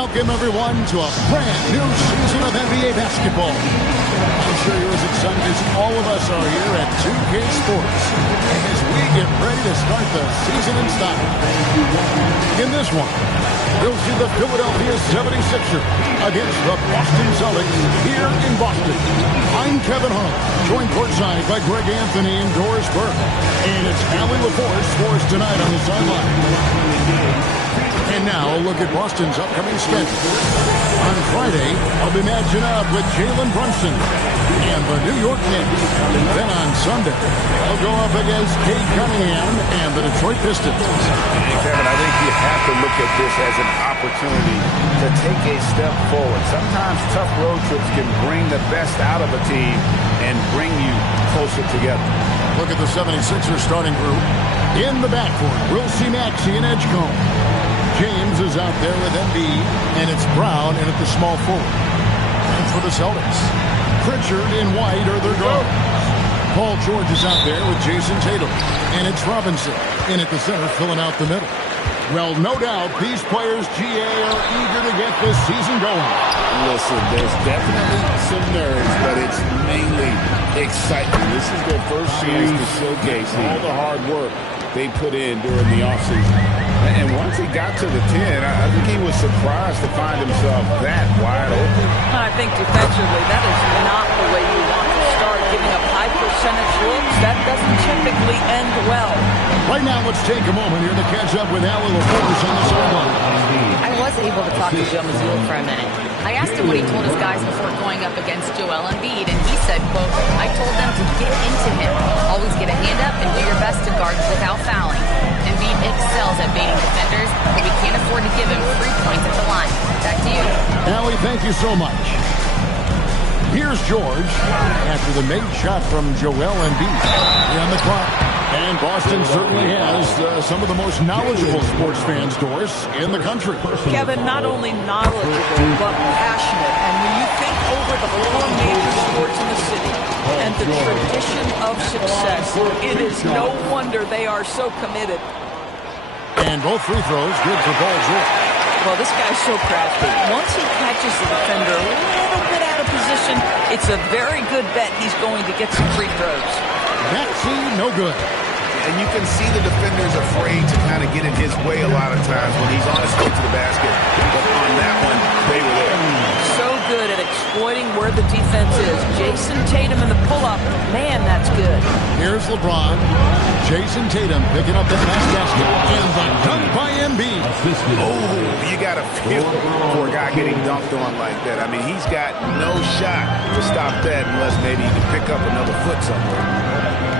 Welcome, everyone, to a brand new season of NBA basketball. I'm sure you're as excited as all of us are here at 2K Sports as we get ready to start the season in style. In this one, we'll see the Philadelphia 76ers against the Boston Celtics here in Boston. I'm Kevin Harlan, joined courtside by Greg Anthony and Doris Burke. And it's Allie LaForce for us tonight on the sideline. And now, a look at Boston's upcoming schedule. On Friday, I'll be matching up with Jalen Brunson and the New York Knicks. Then on Sunday, I'll go up against Cade Cunningham and the Detroit Pistons. And Kevin, I think you have to look at this as an opportunity to take a step forward. Sometimes tough road trips can bring the best out of a team and bring you closer together. Look at the 76ers starting group. In the backcourt, we'll see Maxey and Edgecombe. James is out there with Embiid, and it's Brown in at the small forward. And for the Celtics, Pritchard and White are their guards. Paul George is out there with Jason Tatum, and it's Robinson in at the center filling out the middle. Well, no doubt these players, GA, are eager to get this season going. Listen, there's definitely some nerves, but it's mainly excitement. This is their first chance to showcase all the hard work they put in during the offseason. And once he got to the 10, I think he was surprised to find himself that wide open. I think defensively, that is not the way you want to start. Giving up high percentage looks, that doesn't typically end well. Right now, let's take a moment here to catch up with Allie LaForce on the sideline. I was able to talk to Joe Mazzulla for a minute. I asked him what he told his guys before going up against Joel Embiid, and he said, quote, I told them to get into him. Always get a hand up and do your best to guard without fouling. Embiid excels at baiting defenders, but we can't afford to give him 3 points at the line. Back to you. Allie, thank you so much. Here's George after the made shot from Joel Embiid. On the clock. And Boston certainly has some of the most knowledgeable sports fans, Doris, in the country. Kevin, not only knowledgeable, but passionate. And when you think over the 4 major sports in the city and the tradition of success, it is no wonder they are so committed. And both free throws good for Paul George. Well, this guy's so crafty. Once he catches the defender a little bit out of position, it's a very good bet he's going to get some free throws. Maxey, no good. And you can see the defenders afraid to kind of get in his way a lot of times when he's on his way to the basket. But on that one, they were there. So good at exploiting where the defense is. Jason Tatum in the pull-up. Man, that's good. Here's LeBron. Jason Tatum picking up that last basket. And the dunk by Embiid. Oh, you got to feel for a guy getting dunked on like that. I mean, he's got no shot to stop that unless maybe he can pick up another foot somewhere.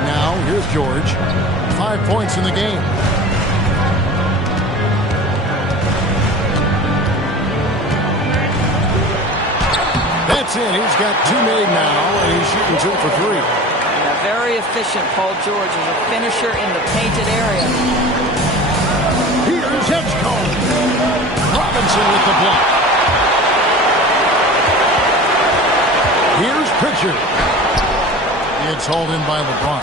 Now, here's George. 5 points in the game. That's it. He's got 2 made now, and he's shooting 2 for 3. Yeah, very efficient, Paul George, as a finisher in the painted area. Here's Edgecombe. Robinson with the block. Here's Pritchard. It's hauled in by LeBron.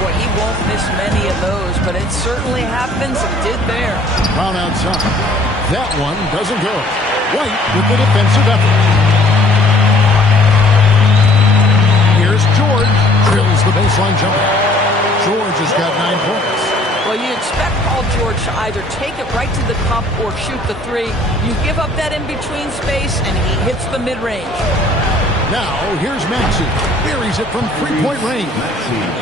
Boy, he won't miss many of those, but it certainly happens and did there. Brown outside. That one doesn't go. White with the defensive effort. Here's George. Drills the baseline jumper. George has got 9 points. Well, you expect Paul George to either take it right to the cup or shoot the 3. You give up that in-between space, and he hits the mid-range. Now, here's Maxey. Buries it from 3-point range.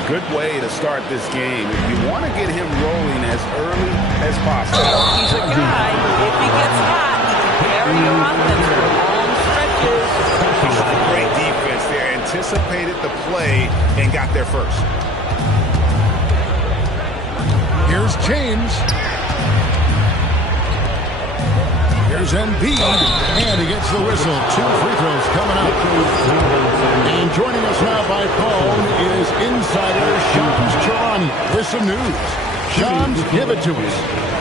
Good way to start this game. If you want to get him rolling as early as possible. He's a guy, if he gets hot, he can carry your offense for long stretches. Great defense there. Anticipated the play and got there first. Here's James. Here's Embiid, and he gets the whistle. 2 free throws coming up. And joining us now by phone is insider Shams Charania with some news. Shams, give it to us.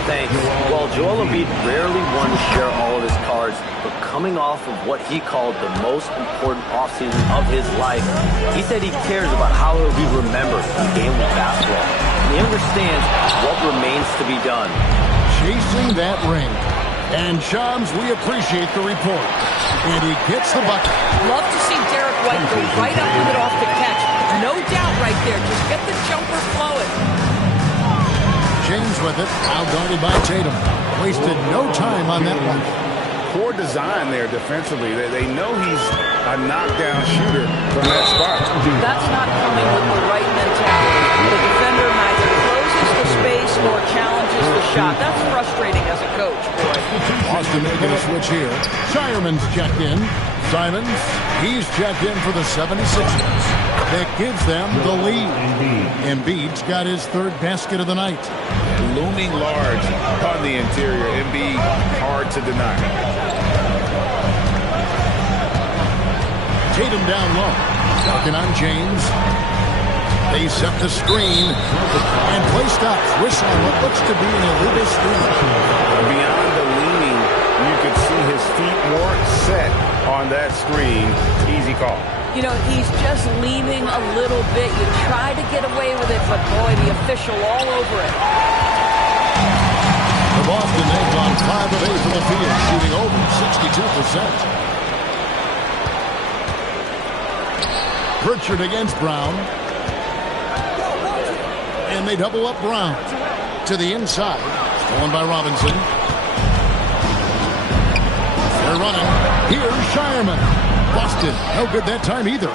Thanks. Well, Joel Embiid rarely won to share all of his cards, but coming off of what he called the most important offseason of his life, he said he cares about how he'll be remembered in the game of basketball. And he understands what remains to be done. Chasing that ring. And, Shams, we appreciate the report. And he gets the bucket. Love to see Derek White go right up with it off the catch. No doubt right there. Just get the jumper flowing. James with it. Now guarded by Tatum. Wasted no time on that one. Poor design there defensively. They know he's a knockdown shooter from that spot. That's not coming with the right mentality. The defender neither closes the space nor challenges the shot. That's frustrating as a coach, boy. Boston making a switch here. Shireman's checked in. Simons, he's checked in for the 76ers. That gives them the lead. Embiid's got his third basket of the night. Looming large on the interior. Embiid, hard to deny. Tatum down low. Duncan on James. They set the screen. And play stops. Whistle on what looks to be an illegal screen. Beyond the leaning, you could see his feet more set on that screen. Easy call. You know, he's just leaning a little bit. You try to get away with it, but boy, the official all over it. The Boston Nets on 5 of 8 from the field, shooting over 62%. Pritchard against Brown. And they double up Brown. To the inside. Stolen by Robinson. They're running. Here's Shireman. Busted. No good that time either.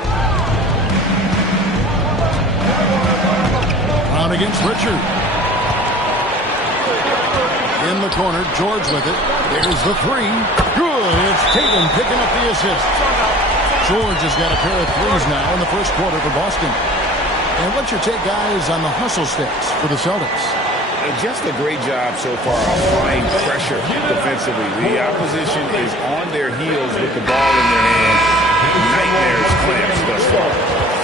Brown against Richard. In the corner, George with it. There's the three. Good. It's Tatum picking up the assist. George has got a pair of threes now in the first quarter for Boston. And what's your take, guys, on the hustle sticks for the Celtics? Just a great job so far applying pressure defensively. The opposition is on their heels with the ball in their hands. Nightmares clamps thus far.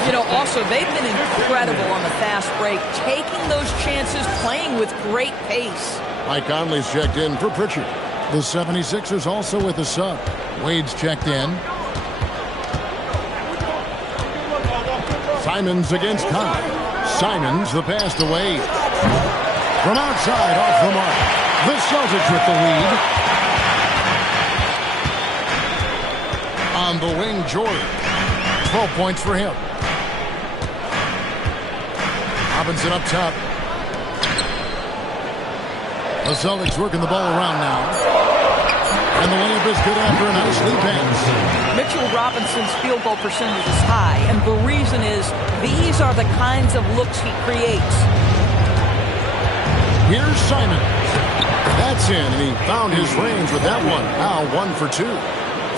You know, also, they've been incredible on the fast break, taking those chances, playing with great pace. Mike Conley's checked in for Pritchard. The 76ers also with a sub. Wade's checked in. Simons against Conley. Simons, the pass to Wade. From outside, off the mark. The Celtics with the lead. On the wing, Jordan. 12 points for him. Robinson up top. The Celtics working the ball around now. And the layup is good after a nice lead pass. Mitchell Robinson's field goal percentage is high, and the reason is these are the kinds of looks he creates. Here's Simon. That's in, and he found his range with that one. Now 1 for 2.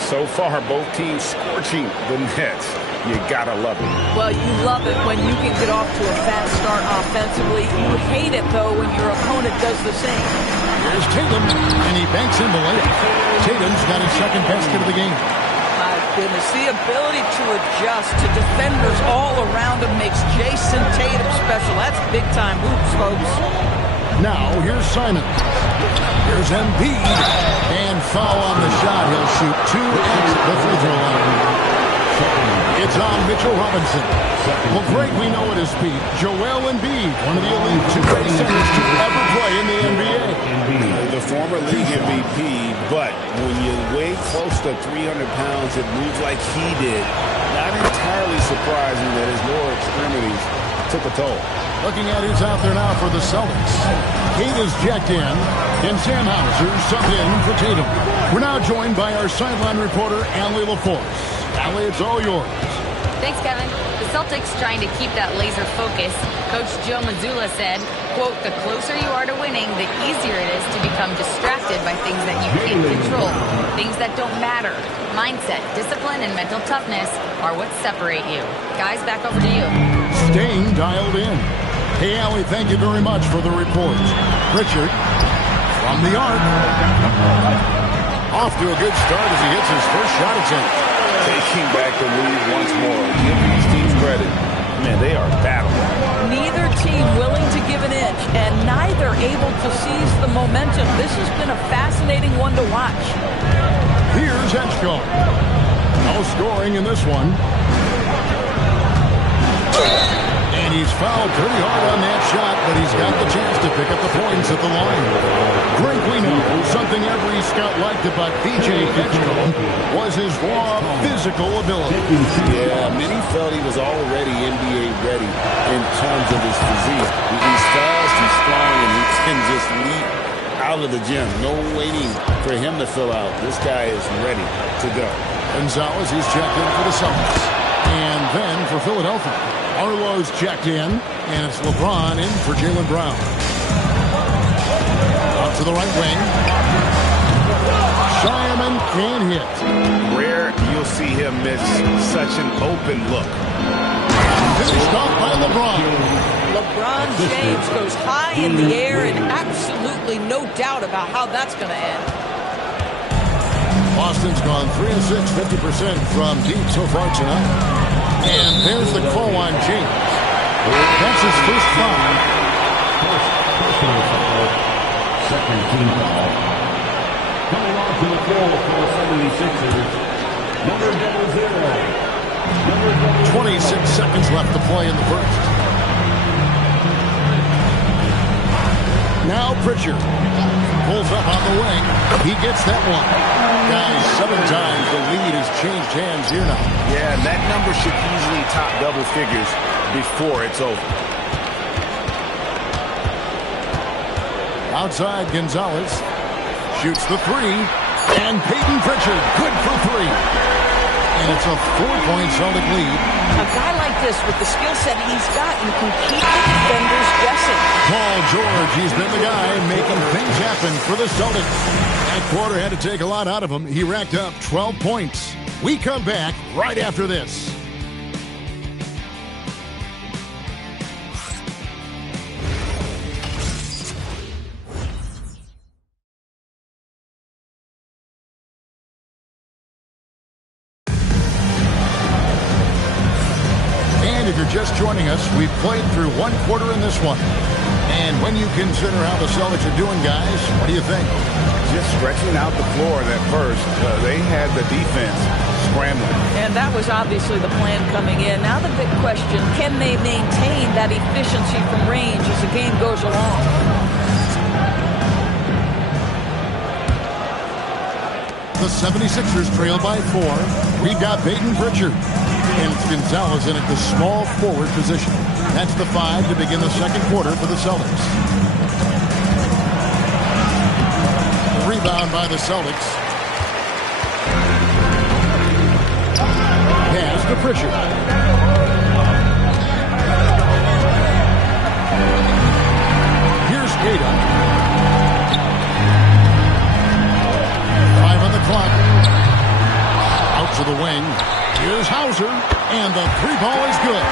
So far, both teams scorching the Nets. You gotta love it. Well, you love it when you can get off to a fast start offensively. You hate it, though, when your opponent does the same. Here's Tatum, and he banks in the layup. Tatum's got his second basket of the game. My goodness, the ability to adjust to defenders all around him makes Jason Tatum special. That's big-time hoops, folks. Now, here's Simon. Here's Embiid. And foul on the shot. He'll shoot 2 at the free throw line. It's on Mitchell Robinson. Well, Greg, we know at his peak, Joel Embiid, one of the elite 2-way centers to ever play in the NBA. The former league MVP, but when you weigh close to 300 pounds, it moves like he did. Not entirely surprising that his lower extremities took a toll. Looking at who's out there now for the Celtics. Kate is checked in, and Sam Hauser subbed in for Tatum. We're now joined by our sideline reporter, Allie LaForce. Allie, it's all yours. Thanks, Kevin. The Celtics trying to keep that laser focus. Coach Joe Mazzulla said, quote, the closer you are to winning, the easier it is to become distracted by things that you can't control, things that don't matter. Mindset, discipline, and mental toughness are what separate you. Guys, back over to you. Staying dialed in. Hey, Allie, thank you very much for the report. Richard from the arc. Off to a good start as he hits his first shot attempt. Taking back the lead once more. Give these teams credit. Man, they are battling. Neither team willing to give an inch, and neither able to seize the momentum. This has been a fascinating one to watch. Here's Edgecombe. No scoring in this one. And And he's fouled pretty hard on that shot, but he's got the chance to pick up the points at the line. Greg, we know something every scout liked about B.J. Hitchcock was his raw physical ability. Yeah, many felt he was already NBA ready in terms of his physique. He's fast, he's strong, and he can just leap out of the gym. No waiting for him to fill out. This guy is ready to go. Gonzalez, he's checked in for the Celtics. And then for Philadelphia, Arlo's checked in, and it's LeBron in for Jaylen Brown. Out to the right wing. Shyman can't hit. Rare you'll see him miss such an open look. Finished off by LeBron. LeBron James goes high in the air, and absolutely no doubt about how that's going to end. Boston's gone 3 of 6, 50% from deep so far tonight. And there's the call on James. That's his first foul. Second team foul. Coming on to the floor for the 76ers, number 0. 26 seconds left to play in the first. Now Pritchard pulls up on the wing. He gets that one. Guys, 7 times the lead has changed hands here now. Yeah, that number should easily top double figures before it's over. Outside, Gonzalez shoots the 3. And Peyton Pritchard, good for 3. And it's a 4-point Celtic lead. A guy like this, with the skill set he's got, you can keep the defenders guessing. Paul George, he's been the guy making things happen for the Celtics. That quarter had to take a lot out of him. He racked up 12 points. We come back right after this. If you're just joining us, we've played through 1 quarter in this one. And when you consider how the Celtics are doing, guys, what do you think? Just stretching out the floor that first. They had the defense scrambling. And that was obviously the plan coming in. Now the big question, can they maintain that efficiency from range as the game goes along? The 76ers trail by 4. We've got Peyton Pritchard. And it's Gonzalez in at the small forward position. That's the 5 to begin the second quarter for the Celtics. Rebound by the Celtics. Pass to Pritchard. Here's Tatum. 5 on the clock. Out to the wing. Here's Hauser, and the 3 ball is good.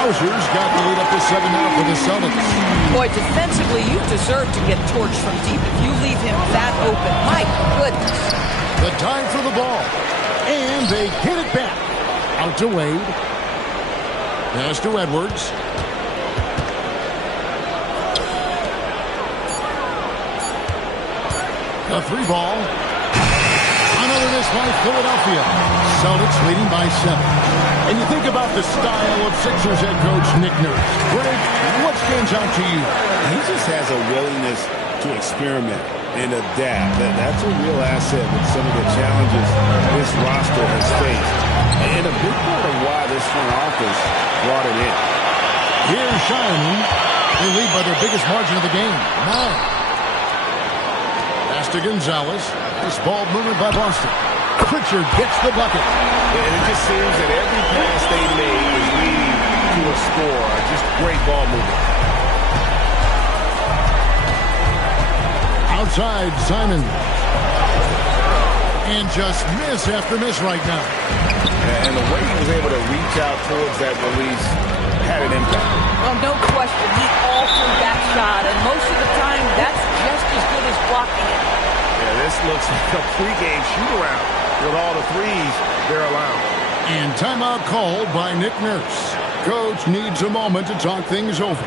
Hauser's got the lead up to 7 now for the Celtics. Boy, defensively, you deserve to get torched from deep if you leave him that open. My goodness. The time for the ball. And they get it back. Out to Wade. Pass to Edwards. The 3 ball. Another miss by Philadelphia. Celtics leading by 7. And you think about the style of Sixers head coach Nick Nurse. Greg, what stands out to you? He just has a willingness to experiment and adapt. That's a real asset with some of the challenges this roster has faced. And a big part of why this front office brought it in. Here's Shyman. They lead by their biggest margin of the game, 9. Pass to Gonzalez. This ball movement by Boston. Pritchard gets the bucket. And it just seems that every pass they made is leading to a score. Just great ball movement. Outside, Simon. And just miss after miss right now. And the way he was able to reach out towards that release had an impact. Well, no question, he altered that shot, and most of the time, that's just as good as blocking it. Yeah, this looks like a pregame shoot-around with all the threes they're allowing. And timeout called by Nick Nurse. Coach needs a moment to talk things over.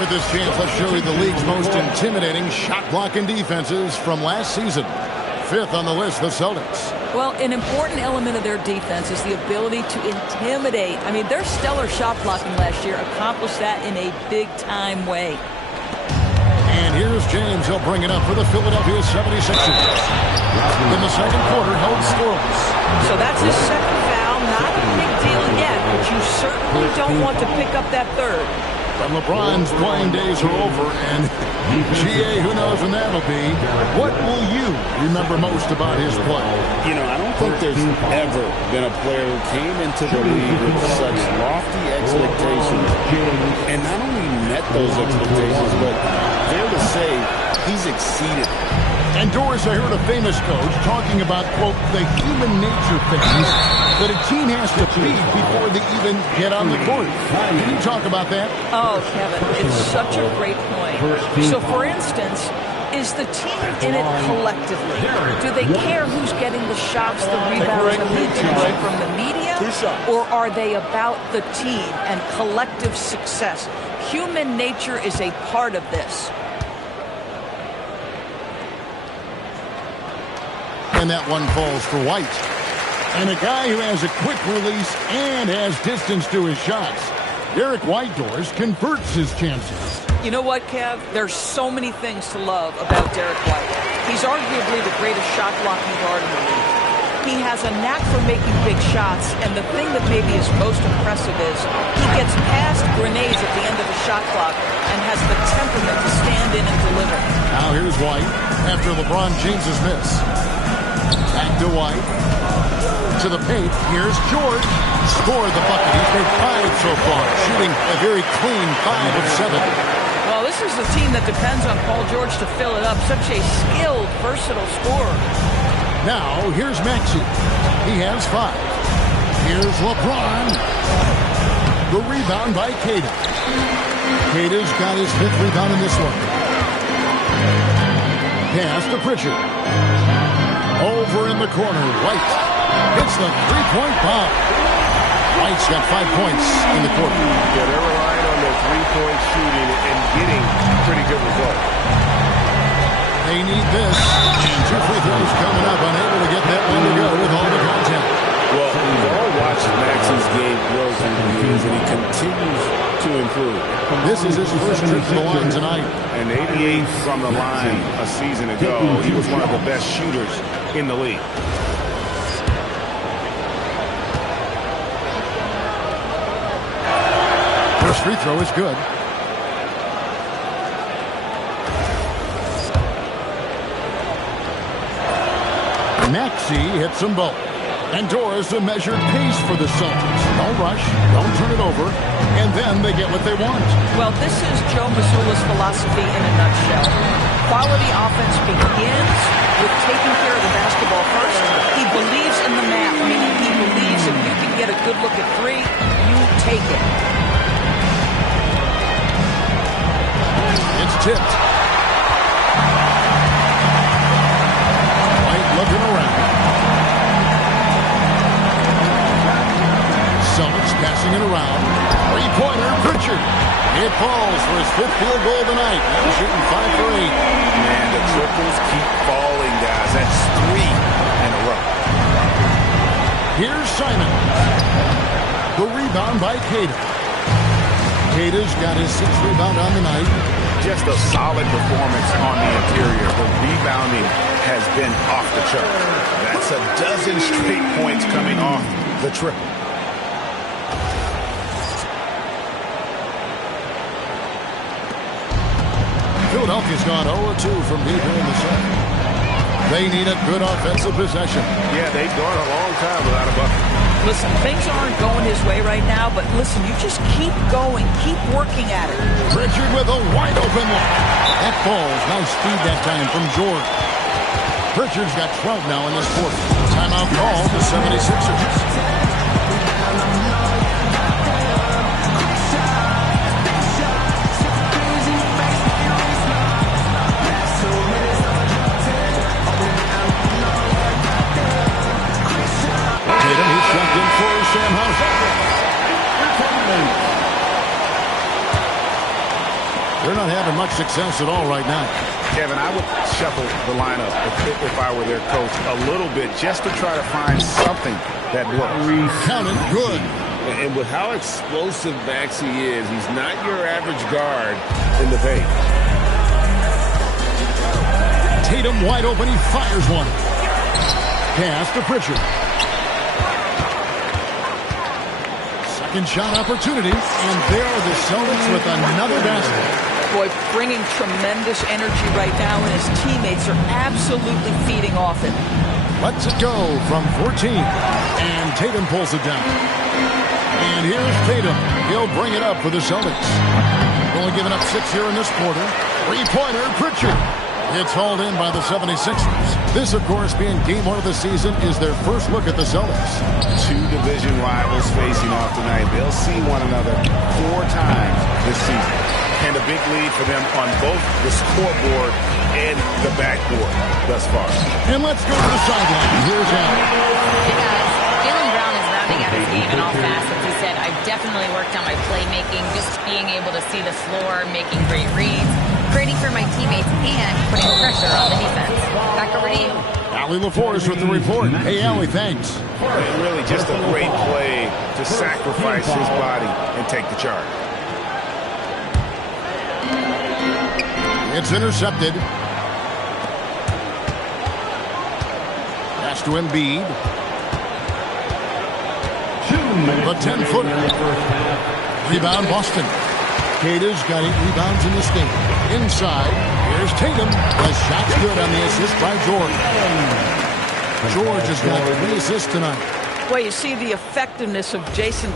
With this chance, let's show you the league's most intimidating shot-blocking defenses from last season. 5th on the list, the Celtics. Well, an important element of their defense is the ability to intimidate. I mean, their stellar shot blocking last year accomplished that in a big-time way. And here's James. He'll bring it up for the Philadelphia 76ers. In the second quarter, held scoreless. So that's his second foul. Not a big deal yet, but you certainly don't want to pick up that third. But LeBron's playing days are over, and GA, who knows when that'll be. What will you remember most about his play? You know, I don't think there's ever been a player who came into the league with such lofty expectations and not only met those expectations, but fair to say, he's exceeded. And Doris, I heard a famous coach talking about, quote, the human nature things that a team has to beat before they even get on the court. Can you talk about that? Oh, Kevin, it's such a great point. So, for instance, is the team in it collectively? Do they care who's getting the shots, the rebounds, and the attention from the media? Or are they about the team and collective success? Human nature is a part of this. And that one falls for White. And a guy who has a quick release and has distance to his shots. Derek White, Doris, converts his chances. You know what, Kev? There's so many things to love about Derek White. He's arguably the greatest shot-blocking guard in the league. He has a knack for making big shots, and the thing that maybe is most impressive is he gets past grenades at the end of the shot clock and has the temperament to stand in and deliver. Now here's White after LeBron James's miss. Back to White. To the paint. Here's George. Scored the bucket. He's made 5 so far. Shooting a very clean 5 of 7. Well, this is a team that depends on Paul George to fill it up. Such a skilled, versatile scorer. Now, here's Maxey. He has 5. Here's LeBron. The rebound by Queta. Queta's got his 5th rebound in this one. Pass to Pritchard. Over in the corner, White hits the three-point bomb. White's got 5 points in the quarter. Yeah, they're relying on their three-point shooting and getting pretty good results. They need this. And 2 free throws coming up, unable to get that one to go with all the content. Well, we've all watched Maxey's game grow through the years, and he continues to improve. This is his first trip to the line tonight. And 88 from the line a season ago. He was one of the best shooters in the league. First free throw is good. Maxey hits them both. And Doris, a measured pace for the Celtics. Don't rush, don't turn it over, and then they get what they want. Well, this is Joe Mazzulla's philosophy in a nutshell. Quality offense begins with taking care of the basketball first. He believes in the math, meaning he believes if you can get a good look at 3, you take it. It's tipped. White looking around. Celtics passing it around. Three-pointer, Pritchard. It falls for his 5th field goal of the night. Now shooting 5 for 8. Man, the triples keep falling, guys. That's 3 in a row. Here's Simon. The rebound by Queta. Queta's got his 6th rebound on the night. Just a solid performance on the interior. The rebounding has been off the chart. That's a dozen straight points coming off the triple. Philadelphia's gone 0-2 from deep here in the second. They need a good offensive possession. Yeah, they've gone a long time without a bucket. Listen, things aren't going his way right now, but listen, you just keep going, keep working at it. Pritchard with a wide open look. That falls. Nice speed that time from George. Pritchard's got 12 now in this quarter. Timeout call to 76ers. Sam House. They're not having much success at all right now. Kevin, I would shuffle the lineup if I were their coach a little bit just to try to find something that works. Counted good. And with how explosive Maxey is, he's not your average guard in the paint. Tatum wide open. He fires one. Pass to Pritchard. Second shot opportunity, and there are the Celtics with another basket. Boy, bringing tremendous energy right now, and his teammates are absolutely feeding off it. Lets it go from 14, and Tatum pulls it down. And here's Tatum. He'll bring it up for the Celtics. Only giving up 6 here in this quarter. Three-pointer, Pritchard. It's hauled in by the 76ers. This, of course, being game 1 of the season, is their first look at the Celtics. Two division rivals facing off tonight. They'll see one another 4 times this season. And a big lead for them on both the scoreboard and the backboard thus far. And let's go to the sideline. Here's Allen. Hey guys, Jaylen Brown is rounding out his game in all facets. He said, I've definitely worked on my playmaking, just being able to see the floor, making great reads, creating for my teammates, and putting pressure on the defense. Back over to you. Allie LaForce with the report. Hey, Allie, thanks. And really just a great play to sacrifice his body and take the charge. It's intercepted. Pass to Embiid. A 10-footer. Rebound, Boston. Kata's got 8 rebounds in this game. Inside, here's Tatum. The shot's good on the assist by George. George has got 3 assists tonight. Well, you see the effectiveness of Jason